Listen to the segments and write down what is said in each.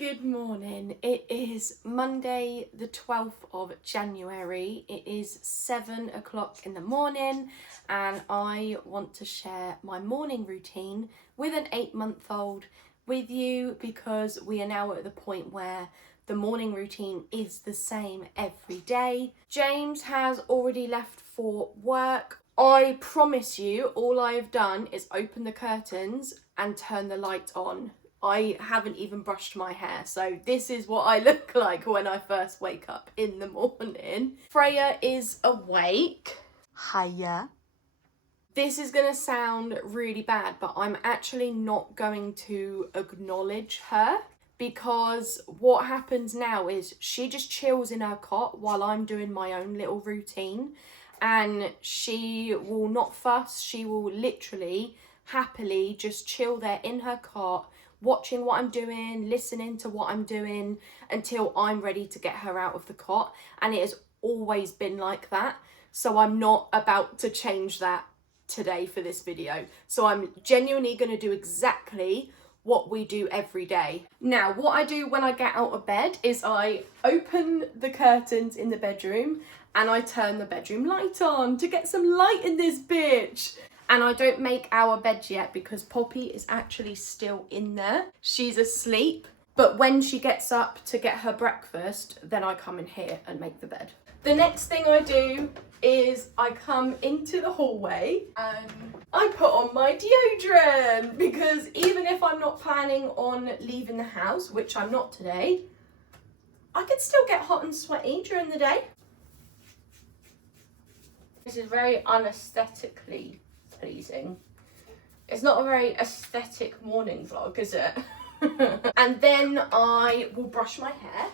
Good morning. It is Monday the 12th of January. It is 7 o'clock in the morning and I want to share my morning routine with an 8-month-old with you because we are now at the point where the morning routine is the same every day. James has already left for work. I promise you, all I have done is open the curtains and turn the light on. I haven't even brushed my hair, so this is what I look like when I first wake up in the morning. Freya is awake. Hiya. This is gonna sound really bad, but I'm actually not going to acknowledge her because what happens now is she just chills in her cot while I'm doing my own little routine, and she will not fuss. She will literally happily just chill there in her cot, watching what I'm doing, listening to what I'm doing until I'm ready to get her out of the cot. And it has always been like that. So I'm not about to change that today for this video. So I'm genuinely going to do exactly what we do every day. Now, what I do when I get out of bed is I open the curtains in the bedroom and I turn the bedroom light on to get some light in this bitch. And I don't make our bed yet because Poppy is actually still in there. She's asleep, but when she gets up to get her breakfast, then I come in here and make the bed. The next thing I do is I come into the hallway and I put on my deodorant because even if I'm not planning on leaving the house, which I'm not today, I could still get hot and sweaty during the day. This is very unaesthetically pleasing. It's not a very aesthetic morning vlog, is it? And then I will brush my hair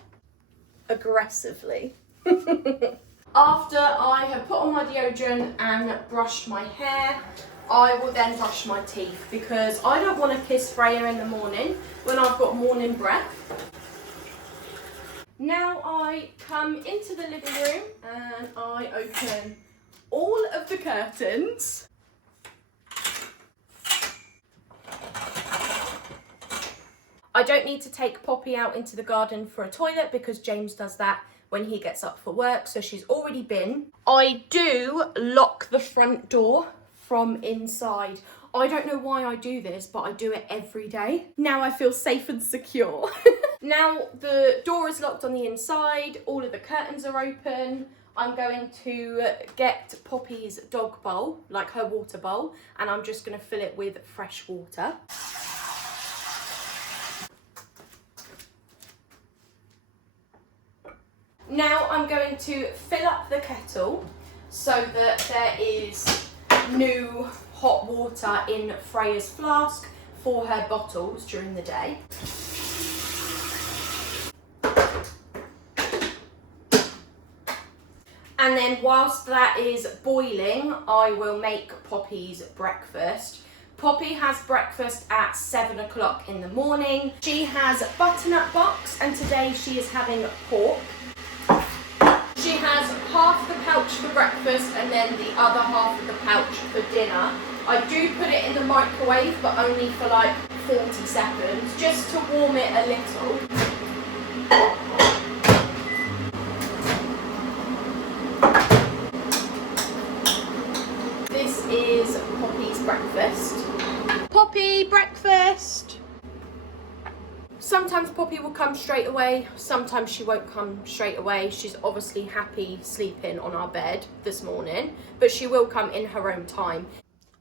aggressively. After I have put on my deodorant and brushed my hair, I will then brush my teeth because I don't want to kiss Freya in the morning when I've got morning breath. Now I come into the living room and I open all of the curtains. I don't need to take Poppy out into the garden for a toilet because James does that when he gets up for work, so she's already been. I do lock the front door from inside. I don't know why I do this, but I do it every day. Now I feel safe and secure. Now the door is locked on the inside, all of the curtains are open. I'm going to get Poppy's dog bowl, like her water bowl, and I'm just going to fill it with fresh water. Now I'm going to fill up the kettle so that there is new hot water in Freya's flask for her bottles during the day. And then whilst that is boiling, I will make Poppy's breakfast. Poppy has breakfast at 7 o'clock in the morning. She has butternut box and today she is having pork. She has half the pouch for breakfast and then the other half of the pouch for dinner. I do put it in the microwave, but only for like 40 seconds, just to warm it a little. This is Poppy's breakfast. Poppy, breakfast! Sometimes Poppy will come straight away, sometimes she won't come straight away. She's obviously happy sleeping on our bed this morning, but she will come in her own time.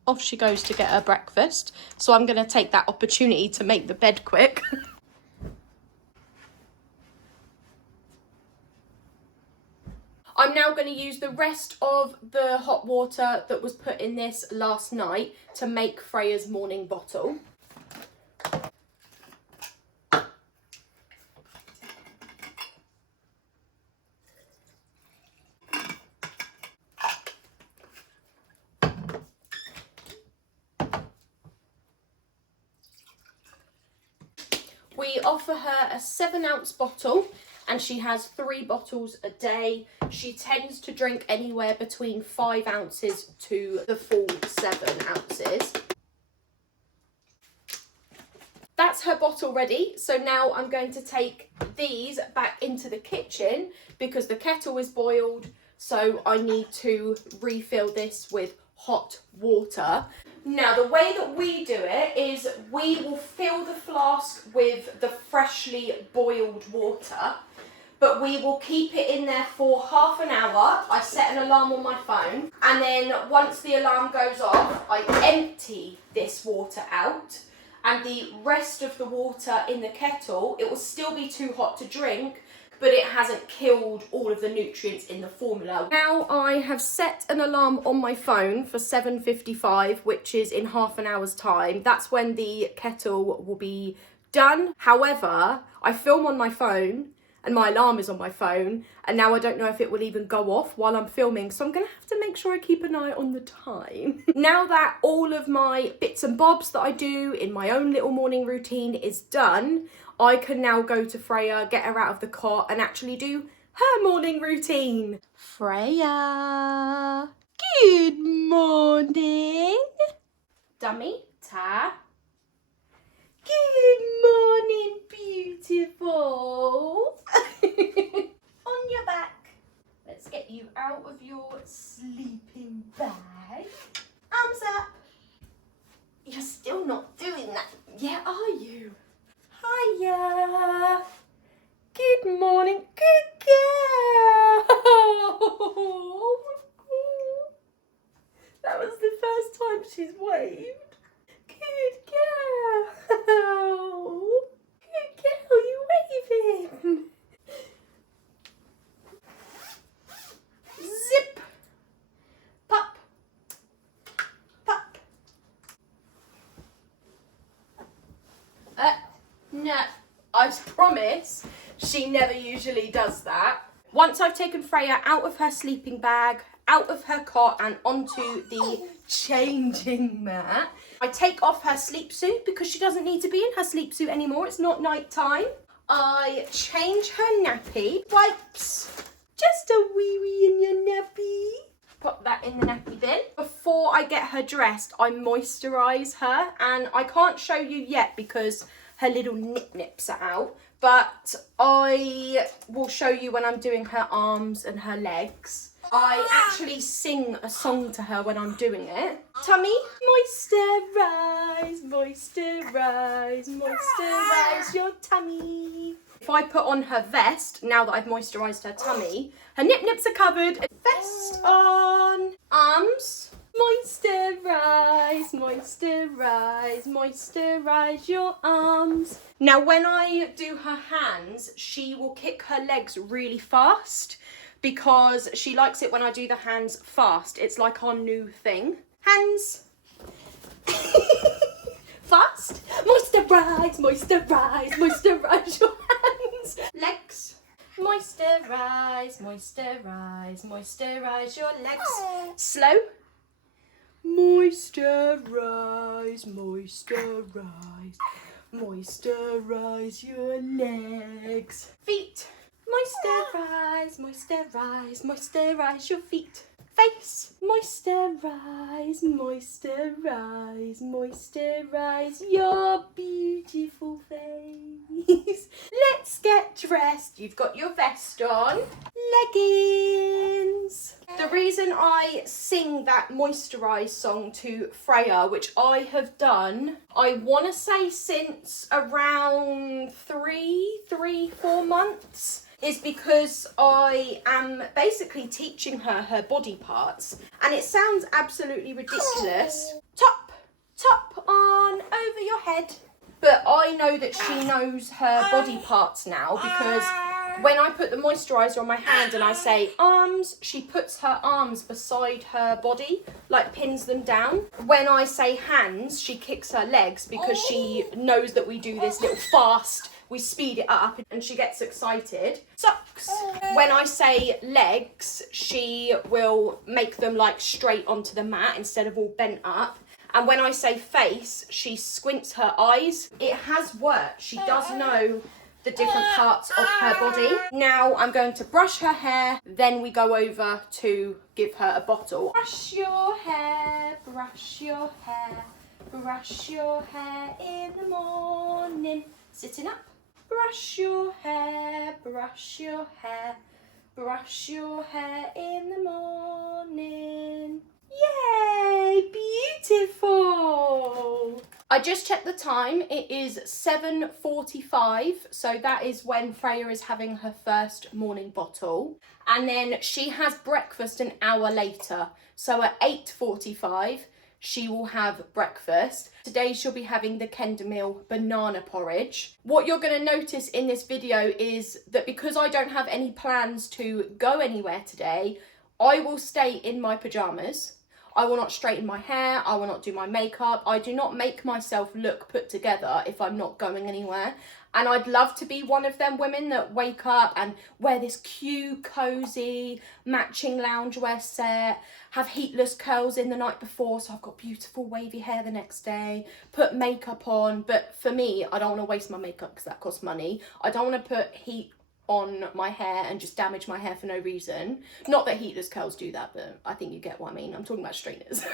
Off she goes to get her breakfast, so I'm going to take that opportunity to make the bed quick. I'm now going to use the rest of the hot water that was put in this last night to make Freya's morning bottle. We offer her a 7-ounce bottle and she has 3 bottles a day. She tends to drink anywhere between 5 ounces to the full 7 ounces. That that's her bottle ready. So now I'm going to take these back into the kitchen because the kettle is boiled. So I need to refill this with hot water. Now the way that we do it is we will fill the flask with the freshly boiled water, but we will keep it in there for half an hour. I set an alarm on my phone, and then once the alarm goes off, I empty this water out, and the rest of the water in the kettle, it will still be too hot to drink, but it hasn't killed all of the nutrients in the formula. Now I have set an alarm on my phone for 7:55, which is in half an hour's time. That's when the kettle will be done. However, I film on my phone and my alarm is on my phone, and now I don't know if it will even go off while I'm filming, so I'm gonna have to make sure I keep an eye on the time. Now that all of my bits and bobs that I do in my own little morning routine is done, I can now go to Freya, get her out of the cot, and actually do her morning routine. Freya, good morning. Dummy, ta. Good morning, beautiful. On your back. Let's get you out of your sleeping bag. Arms up. You're still not doing that yet, are you? Hiya. Good morning. Good girl. That was the first time she's waved. Good girl. Good girl, you waving. Zip. Pop. Pop. No, I promise she never usually does that. Once I've taken Freya out of her sleeping bag, out of her cot and onto the changing mat, I take off her sleep suit because she doesn't need to be in her sleep suit anymore. It's not night time. I change her nappy. Wipes. Just a wee wee in your nappy. Put that in the nappy bin. Before I get her dressed, I moisturise her, and I can't show you yet because her little nips are out, but I will show you when I'm doing her arms and her legs. I actually sing a song to her when I'm doing it. Tummy, moisturise, moisturise, moisturise your tummy. If I put on her vest, now that I've moisturised her tummy, her nips are covered. Vest on. Arms. Moisturise, moisturise, moisturise your arms. Now when I do her hands, she will kick her legs really fast because she likes it when I do the hands fast. It's like our new thing. Hands. Fast. Moisturise, moisturise, moisturise your hands. Legs. Moisturise, moisturise, moisturise your legs. Slow. Moisturise, moisturise, moisturise your legs. Feet. Moisturise, moisturise, moisturise your feet. Face. Moisturise, moisturise, moisturise your beautiful face. Let's get dressed. You've got your vest on. Leggings. The reason I sing that moisturise song to Freya, which I have done, I want to say since around 4 months, is because I am basically teaching her body parts, and it sounds absolutely ridiculous. Top on over your head. But I know that she knows her body parts now because when I put the moisturiser on my hand and I say arms, she puts her arms beside her body, like pins them down. When I say hands, she kicks her legs because she knows that we do this little fast, we speed it up, and she gets excited. Socks. When I say legs, she will make them like straight onto the mat instead of all bent up. And when I say face, she squints her eyes. It has worked. She does know the different parts of her body. Now I'm going to brush her hair, then we go over to give her a bottle. Brush your hair, brush your hair, Brush your hair in the morning. Sitting up. Brush your hair, brush your hair. Brush your hair in the morning. Yay! Beautiful! I just checked the time. It is 7:45, so that is when Freya is having her first morning bottle. And then she has breakfast an hour later. So at 8:45, she will have breakfast. Today she'll be having the Kinder Meal banana porridge. What you're going to notice in this video is that because I don't have any plans to go anywhere today, I will stay in my pyjamas. I will not straighten my hair, I will not do my makeup. I do not make myself look put together if I'm not going anywhere. And I'd love to be one of them women that wake up and wear this cute, cosy, matching loungewear set, have heatless curls in the night before so I've got beautiful wavy hair the next day, put makeup on. But for me, I don't want to waste my makeup because that costs money. I don't want to put heat on my hair and just damage my hair for no reason. Not that heatless curls do that, but I think you get what I mean. I'm talking about straighteners.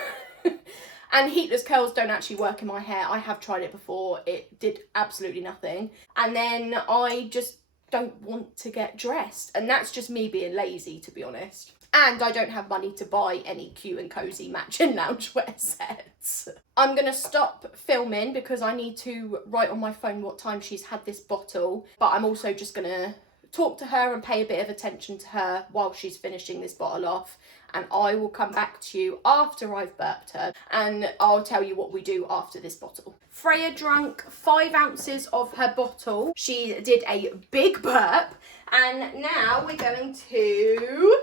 And heatless curls don't actually work in my hair. I have tried it before. It did absolutely nothing. And then I just don't want to get dressed. And that's just me being lazy, to be honest. And I don't have money to buy any cute and cozy matching loungewear sets. I'm going to stop filming because I need to write on my phone what time she's had this bottle. But I'm also just going to talk to her and pay a bit of attention to her while she's finishing this bottle off. And I will come back to you after I've burped her and I'll tell you what we do after this bottle. Freya drank 5 ounces of her bottle. She did a big burp and now we're going to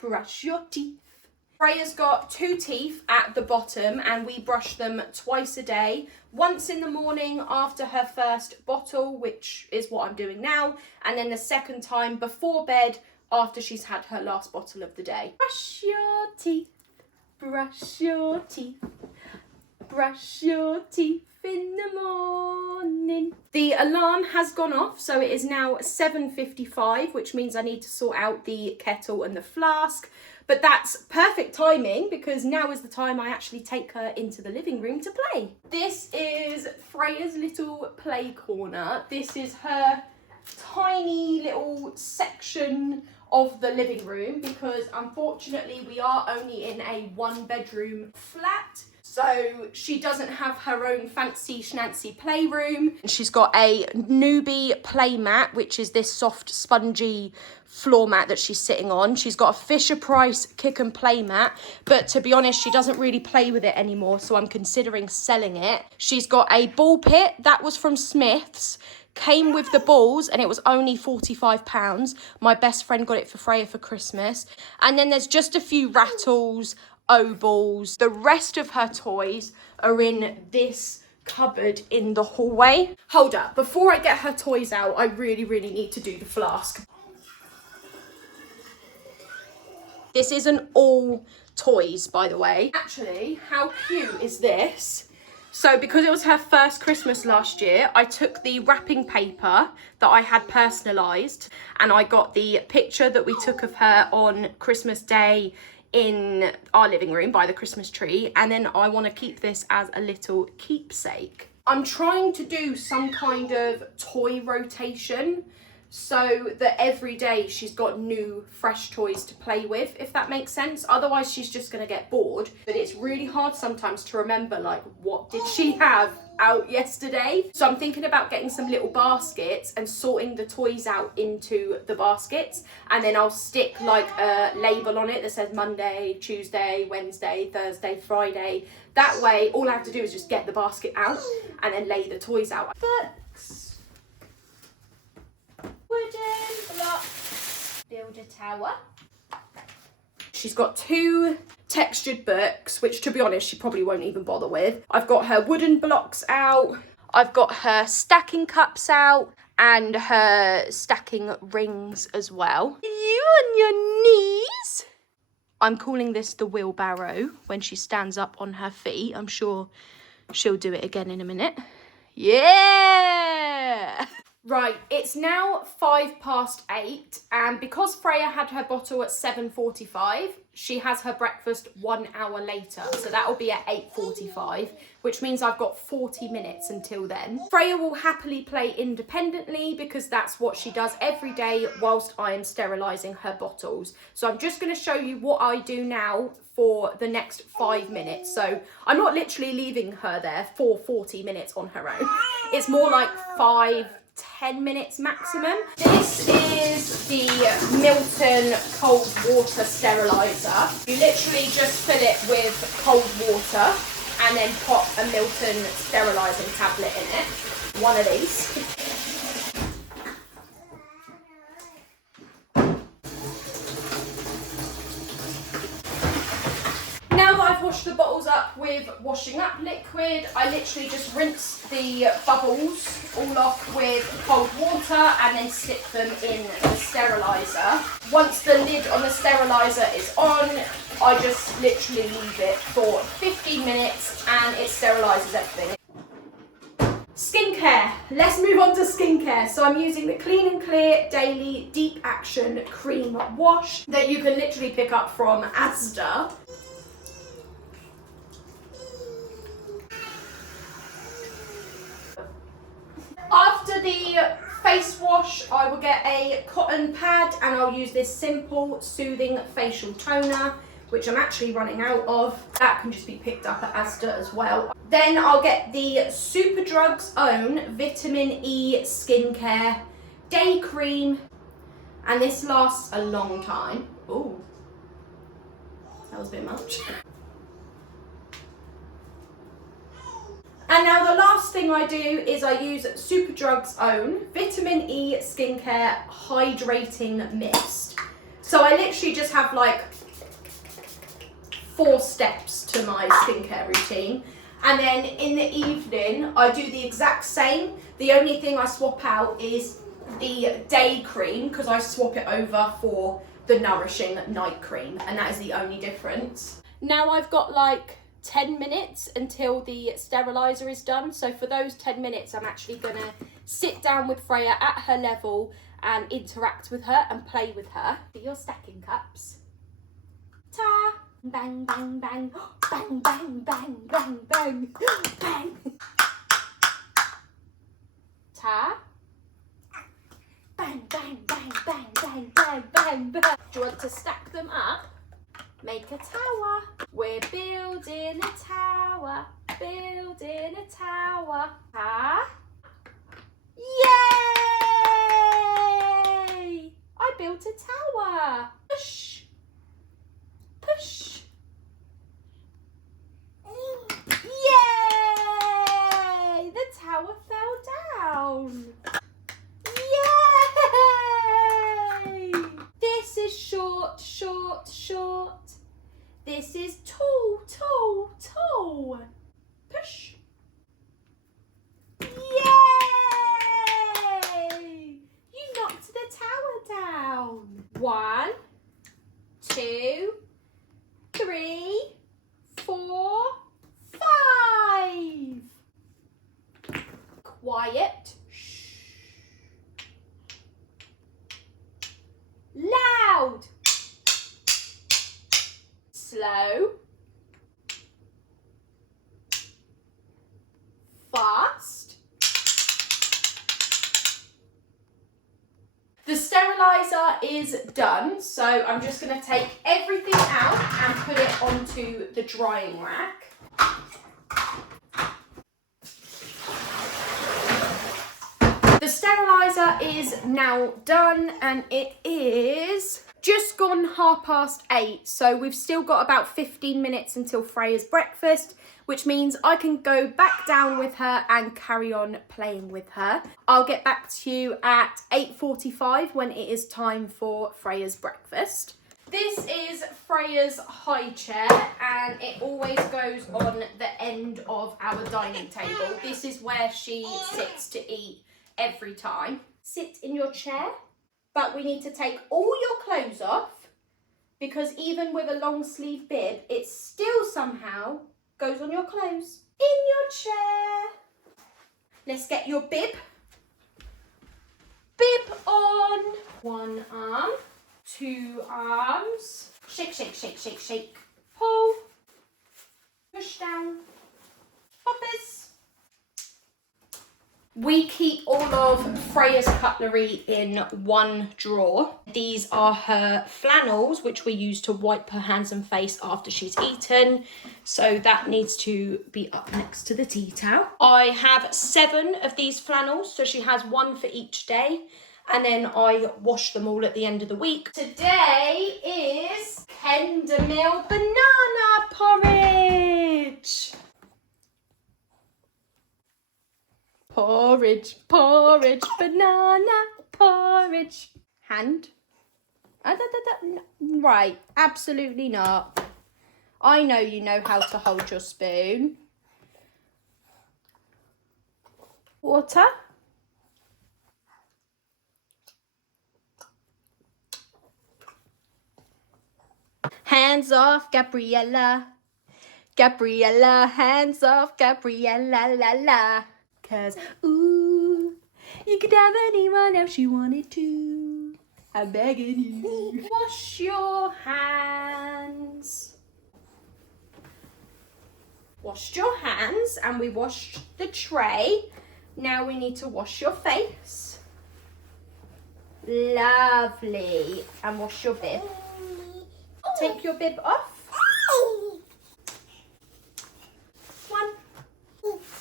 brush your teeth. Freya's got 2 teeth at the bottom and we brush them twice a day. Once in the morning after her first bottle, which is what I'm doing now, and then the second time before bed after she's had her last bottle of the day. Brush your teeth, brush your teeth, brush your teeth in the morning. The alarm has gone off, so it is now 7:55, which means I need to sort out the kettle and the flask. But that's perfect timing because now is the time I actually take her into the living room to play. This is Freya's little play corner. This is her tiny little section of the living room because unfortunately we are only in a 1-bedroom flat. So she doesn't have her own fancy schnancy playroom. She's got a newbie play mat, which is this soft spongy floor mat that she's sitting on. She's got a Fisher-Price kick and play mat, but to be honest, she doesn't really play with it anymore, so I'm considering selling it. She's got a ball pit, that was from Smith's. Came with the balls and it was only £45. My best friend got it for Freya for Christmas. And then there's just a few rattles, balls. The rest of her toys are in this cupboard in the hallway. Hold up, before I get her toys out, I really need to do the flask. This isn't all toys, by the way. Actually, how cute is this? So because it was her first Christmas last year, I took the wrapping paper that I had personalised and I got the picture that we took of her on Christmas Day in our living room by the Christmas tree, and then I want to keep this as a little keepsake. I'm trying to do some kind of toy rotation so that every day she's got new fresh toys to play with, if that makes sense. Otherwise she's just going to get bored. But it's really hard sometimes to remember, like, what did she have out yesterday? So I'm thinking about getting some little baskets and sorting the toys out into the baskets, and then I'll stick like a label on it that says Monday, Tuesday, Wednesday, Thursday, Friday. That way all I have to do is just get the basket out and then lay the toys out. Books. Wooden blocks. Build a tower. She's got 2 textured books, which to be honest she probably won't even bother with. I've got her wooden blocks out. I've got her stacking cups out and her stacking rings as well. You on your knees? I'm calling this the wheelbarrow when she stands up on her feet. I'm sure she'll do it again in a minute. Yeah! Right, it's now 8:05, and because Freya had her bottle at 7:45, she has her breakfast 1 hour later, so that will be at 8:45, which means I've got 40 minutes until then. Freya will happily play independently because that's what she does every day whilst I am sterilising her bottles. So I'm just going to show you what I do now for the next 5 minutes. So I'm not literally leaving her there for 40 minutes on her own. It's more like 5-10 minutes maximum. This is the Milton cold water steriliser. You literally just fill it with cold water and then pop a Milton sterilising tablet in it. One of these. Now that I've washed the bottles up with washing up liquid, I literally just rinse the bubbles all off with cold water and then stick them in the steriliser. Once the lid on the steriliser is on, I just literally leave it for 15 minutes and it sterilises everything. Skincare. Let's move on to skincare. So I'm using the Clean and Clear Daily Deep Action Cream Wash that you can literally pick up from Asda. After the face wash, I will get a cotton pad and I'll use this simple soothing facial toner, which I'm actually running out of. That can just be picked up at Asda as well. Then I'll get the Superdrug's own Vitamin E Skincare Day Cream, and this lasts a long time. Ooh, that was a bit much. And now the last thing I do is I use Superdrug's own Vitamin E Skincare Hydrating Mist. So I literally just have like 4 steps to my skincare routine. And then in the evening, I do the exact same. The only thing I swap out is the day cream because I swap it over for the nourishing night cream. And that is the only difference. Now I've got like 10 minutes until the steriliser is done. So for those 10 minutes, I'm actually going to sit down with Freya at her level and interact with her and play with her. Your stacking cups. Ta! Bang, bang, bang. Bang, bang, bang, bang, bang. Bang. Ta. Bang, bang, bang, bang, bang, bang, bang, bang. Do you want to stack them up? Make a tower. We're building a tower. Building a tower. Ta. Yay! I built a tower. Push. Push. Yay! The tower fell down. Yay! This is short, short, short. This is tall, tall, tall. Push. Yay! You knocked the tower down. 1, 2, 3, 4, 5. Quiet. Shh. Loud. Slow. Fast. The steriliser is done, so I'm just going to take everything out and put it onto the drying rack. The steriliser is now done and it is just gone 8:30, so we've still got about 15 minutes until Freya's breakfast, which means I can go back down with her and carry on playing with her. I'll get back to you at 8:45 when it is time for Freya's breakfast. This is Freya's high chair and it always goes on the end of our dining table. This is where she sits to eat every time. Sit in your chair, but we need to take all your clothes off because even with a long sleeve bib, it still somehow goes on your clothes. In your chair. Let's get your bib. on. One arm, two arms. Shake, shake, shake, shake, shake. Pull. Push down. Hoppers. We keep all of Freya's cutlery in one drawer. These are her flannels, which we use to wipe her hands and face after she's eaten. So that needs to be up next to the tea towel. I have 7 of these flannels, so she has 1 for each day. And then I wash them all at the end of the week. Today is Kendamil banana porridge. Porridge, porridge, banana porridge. Hand? Right, absolutely not. I know you know how to hold your spoon. Water? Hands off, Gabriella. Gabriella, hands off, Gabriella, la la. 'Cause, ooh, you could have anyone else you wanted to. I'm begging you. Wash your hands. Washed your hands and we washed the tray. Now we need to wash your face. Lovely. And wash your bib. Take your bib off. 1,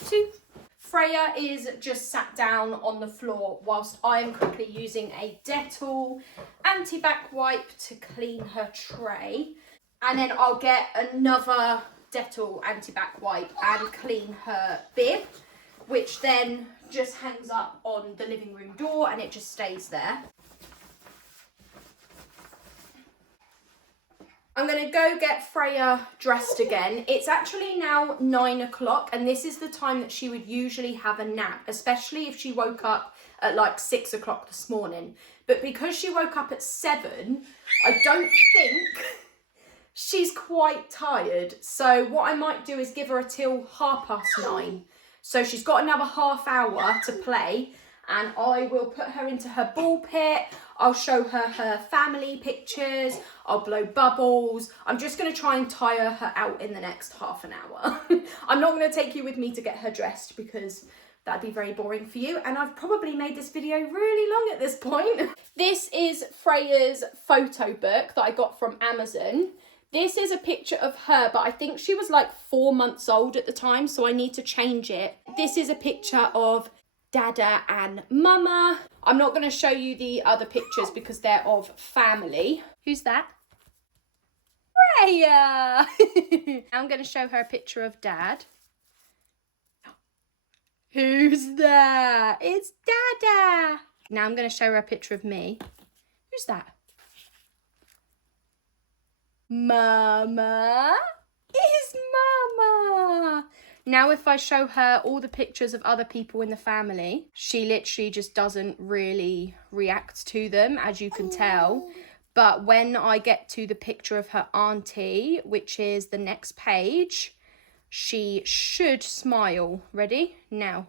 2. Freya is just sat down on the floor whilst I am quickly using a Dettol anti-bac wipe to clean her tray. And then I'll get another Dettol anti-bac wipe and clean her bib, which then just hangs up on the living room door and it just stays there. I'm going to go get Freya dressed again. It's actually now 9 o'clock and this is the time that she would usually have a nap, especially if she woke up at like 6 o'clock this morning. But because she woke up at 7, I don't think she's quite tired. So what I might do is give her till 9:30. So she's got another half hour to play and I will put her into her ball pit. I'll show her her family pictures. I'll blow bubbles. I'm just going to try and tire her out in the next half an hour. I'm not going to take you with me to get her dressed because that'd be very boring for you. And I've probably made this video really long at this point. This is Freya's photo book that I got from Amazon. This is a picture of her, but I think she was like 4 months old at the time, so I need to change it. This is a picture of Dada and Mama. I'm not going to show you the other pictures because they're of family. Who's that? Freya! I'm going to show her a picture of Dad. Who's that? It's Dada! Now I'm going to show her a picture of me. Who's that? Mama? It's Mama! Now if I show her all the pictures of other people in the family, she literally just doesn't really react to them, as you can tell. But when I get to the picture of her auntie, which is the next page, she should smile. Ready? Now.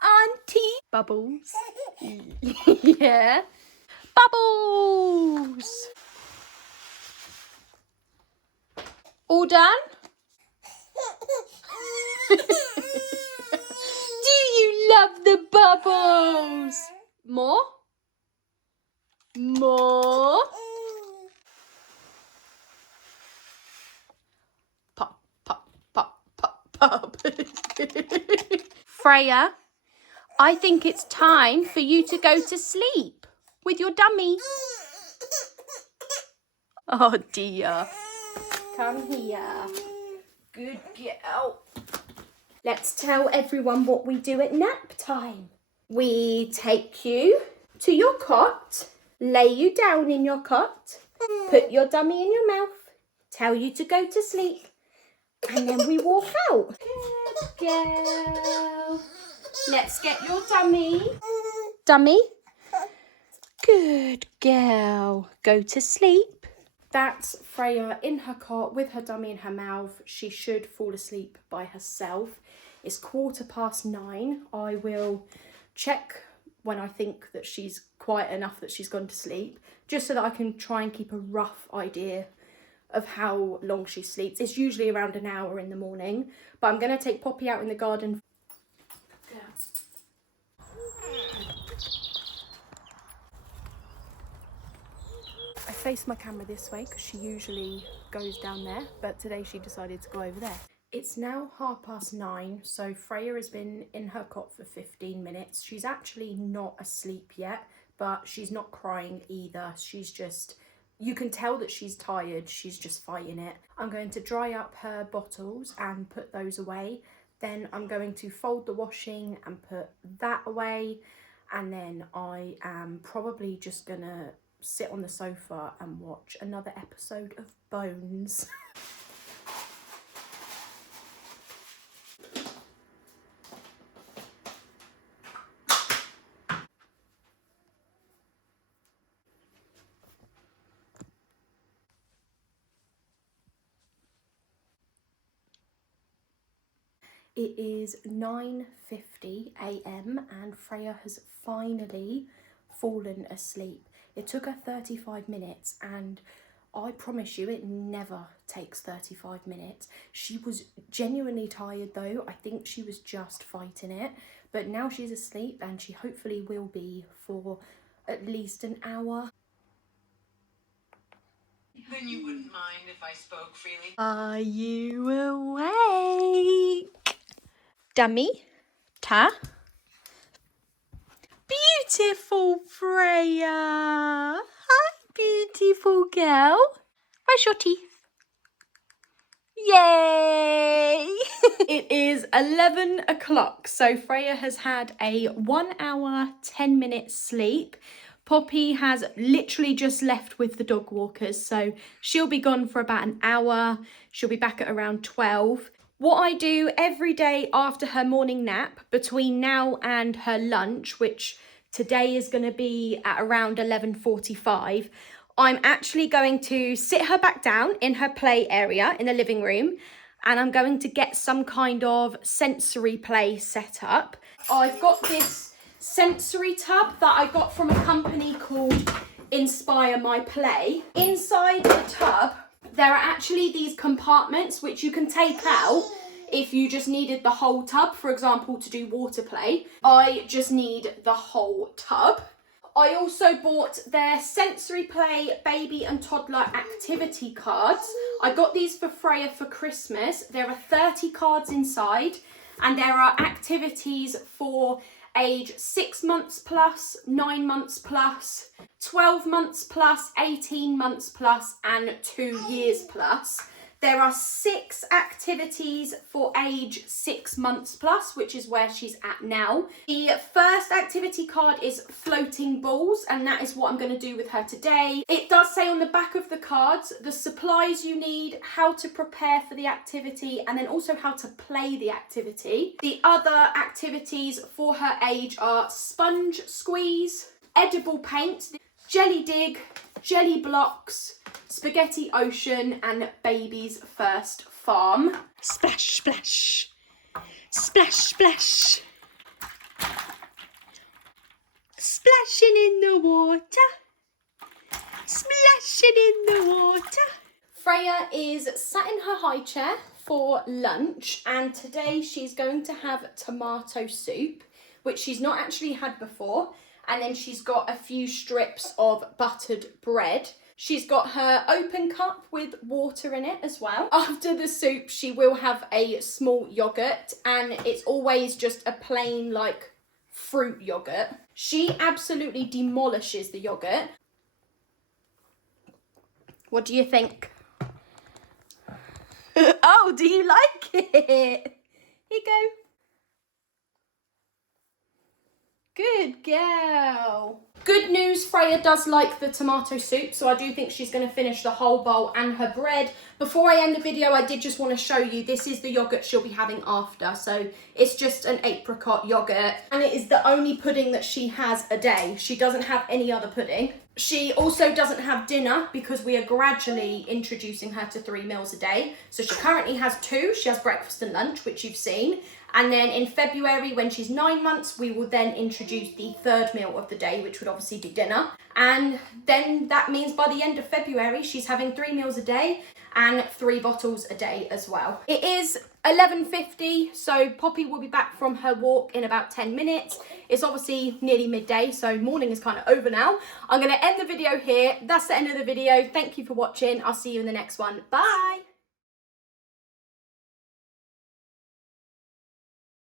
Auntie! Bubbles. Yeah. Bubbles! All done? Do you love the bubbles? More? More? Pop, pop, pop, pop, pop. Freya, I think it's time for you to go to sleep with your dummy. Oh dear. Come here. Good girl. Let's tell everyone what we do at nap time. We take you to your cot, lay you down in your cot, put your dummy in your mouth, tell you to go to sleep, and then we walk out. Good girl. Let's get your dummy. Dummy. Good girl. Go to sleep. That's Freya in her cot with her dummy in her mouth. She should fall asleep by herself. It's 9:15. I will check when I think that she's quiet enough that she's gone to sleep, just so that I can try and keep a rough idea of how long she sleeps. It's usually around an hour in the morning, but I'm going to take Poppy out in the garden. Yeah. I face my camera this way because she usually goes down there, but today she decided to go over there. It's now 9:30, so Freya has been in her cot for 15 minutes. She's actually not asleep yet, but she's not crying either. She's just, you can tell that she's tired, she's just fighting it. I'm going to dry up her bottles and put those away. Then I'm going to fold the washing and put that away. And then I am probably just gonna sit on the sofa and watch another episode of Bones. It is 9:50 a.m. and Freya has finally fallen asleep. It took her 35 minutes and I promise you it never takes 35 minutes. She was genuinely tired though. I think she was just fighting it. But now she's asleep and she hopefully will be for at least an hour. Then you wouldn't mind if I spoke freely? Are you awake? Dummy? Ta? Beautiful Freya! Hi, beautiful girl. Where's your teeth? Yay! It is 11 o'clock, so Freya has had a 1 hour, 10 minute sleep. Poppy has literally just left with the dog walkers, so she'll be gone for about an hour. She'll be back at around 12. What I do every day after her morning nap, between now and her lunch, which today is going to be at around 11:45, I'm actually going to sit her back down in her play area in the living room, and I'm going to get some kind of sensory play set up. I've got this sensory tub that I got from a company called Inspire My Play. Inside the tub, there are actually these compartments which you can take out if you just needed the whole tub, for example, to do water play. I just need the whole tub. I also bought their sensory play baby and toddler activity cards. I got these for Freya for Christmas. There are 30 cards inside and there are activities for age 6 months plus, 9 months plus, 12 months plus, 18 months plus and 2 years plus. There are 6 activities for age 6 months plus, which is where she's at now. The first activity card is floating balls, and that is what I'm going to do with her today. It does say on the back of the cards the supplies you need, how to prepare for the activity, and then also how to play the activity. The other activities for her age are sponge squeeze, edible paint, jelly dig, jelly blocks, spaghetti ocean and baby's first farm. Splash, splash. Splash, splash. Splashing in the water. Splashing in the water. Freya is sat in her high chair for lunch, and today she's going to have tomato soup, which she's not actually had before. And then she's got a few strips of buttered bread. She's got her open cup with water in it as well. After the soup, she will have a small yogurt, and it's always just a plain, like, fruit yogurt. She absolutely demolishes the yogurt. What do you think? Oh, do you like it? Here you go. Good girl. Good news, Freya does like the tomato soup, so I do think she's going to finish the whole bowl and her bread. Before I end the video, I did just want to show you, this is the yoghurt she'll be having after. So it's just an apricot yoghurt, and it is the only pudding that she has a day. She doesn't have any other pudding. She also doesn't have dinner because we are gradually introducing her to 3 meals a day. So she currently has 2. She has breakfast and lunch, which you've seen. And then in February, when she's 9 months, we will then introduce the 3rd meal of the day, which would obviously be dinner. And then that means by the end of February, she's having 3 meals a day and 3 bottles a day as well. It is 11:50, so Poppy will be back from her walk in about 10 minutes. It's obviously nearly midday, so morning is kind of over now. I'm going to end the video here. That's the end of the video. Thank you for watching. I'll see you in the next one. Bye!